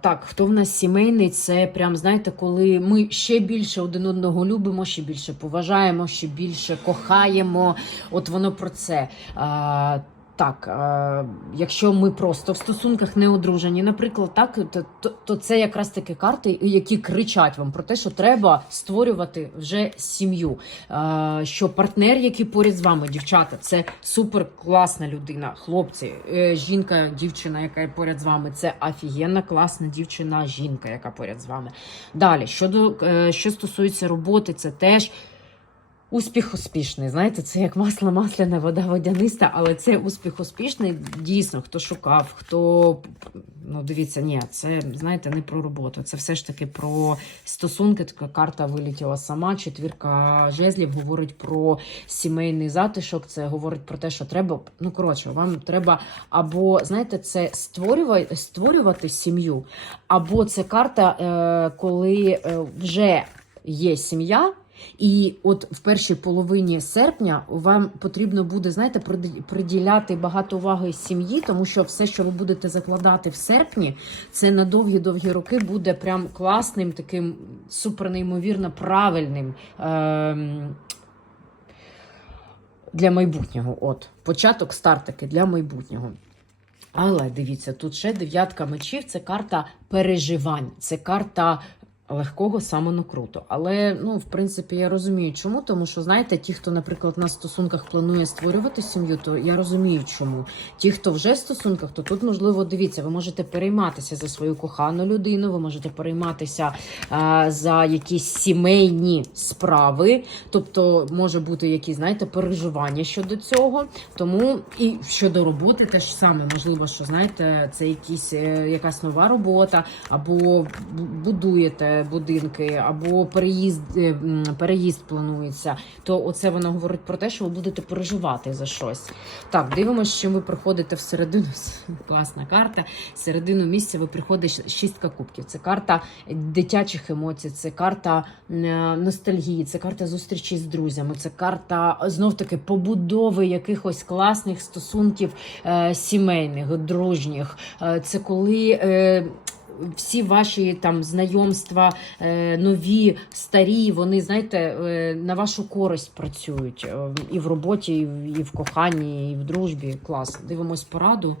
Так, хто в нас сімейний, це прям знаєте, коли ми ще більше один одного любимо, ще більше поважаємо, ще більше кохаємо. От воно про це. Так, а, якщо ми просто в стосунках не одружені, наприклад, так, то, то, це якраз такі карти, які кричать вам про те, що треба створювати вже сім'ю. А, що партнер, який поряд з вами, дівчата, це супер класна людина, хлопці, е, жінка, дівчина, яка поряд з вами, це офігенна класна дівчина, жінка, яка поряд з вами. Далі, щодо е, що стосується роботи, це теж. Успіх успішний. Знаєте, це як масло масляне, вода водяниста, але це успіх успішний. Дійсно, хто шукав, хто ну дивіться, ні, це знаєте, не про роботу. Це все ж таки про стосунки. Така карта вилетіла сама. Четвірка жезлів говорить про сімейний затишок. Це говорить про те, що треба. Ну коротше, вам треба або знаєте, це створювати, створювати сім'ю, або це карта, е, коли е, вже є сім'я. І от в першій половині серпня вам потрібно буде, знаєте, приділяти багато уваги сім'ї, тому що все, що ви будете закладати в серпні, це на довгі-довгі роки буде прям класним, таким супернеймовірно правильним. Ем... Для майбутнього, от початок старт таки для майбутнього. Але дивіться, тут ще дев'ятка мечів це карта переживань, це карта легкого самонакруту. Але ну, в принципі, я розумію, чому. Тому що, знаєте, ті, хто, наприклад, на стосунках планує створювати сім'ю, то я розумію, чому. Ті, хто вже в стосунках, то тут можливо дивіться, ви можете перейматися за свою кохану людину, ви можете перейматися а, за якісь сімейні справи, тобто може бути якісь, знаєте, переживання щодо цього. Тому і щодо роботи, теж саме можливо, що знаєте, це якісь е, якась нова робота, або будуєте будинки, або переїзд, е, переїзд планується. То оце воно говорить про те, що ви будете переживати за щось. Так, дивимося, що ви приходите в середину. Класна карта. Середину місця ви приходите шістка кубків. Це карта дитячих емоцій, це карта е, ностальгії, це карта зустрічі з друзями, це карта знов таки побудови якихось класних стосунків е, сімейних, дружніх. Це коли. Всі ваші там знайомства, е, нові, старі, вони, знаєте, е, на вашу користь працюють е, і в роботі, і в, коханні, і в дружбі. Клас. Дивимось пораду.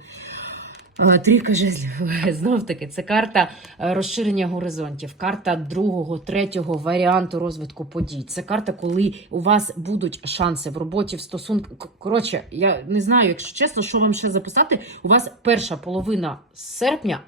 Трійка жезлів. Знов таки, це карта розширення горизонтів, карта другого, третього варіанту розвитку подій. Це карта, коли у вас будуть шанси в роботі, в стосунках. Коротше, я не знаю, якщо чесно, що вам ще записати. У вас перша половина серпня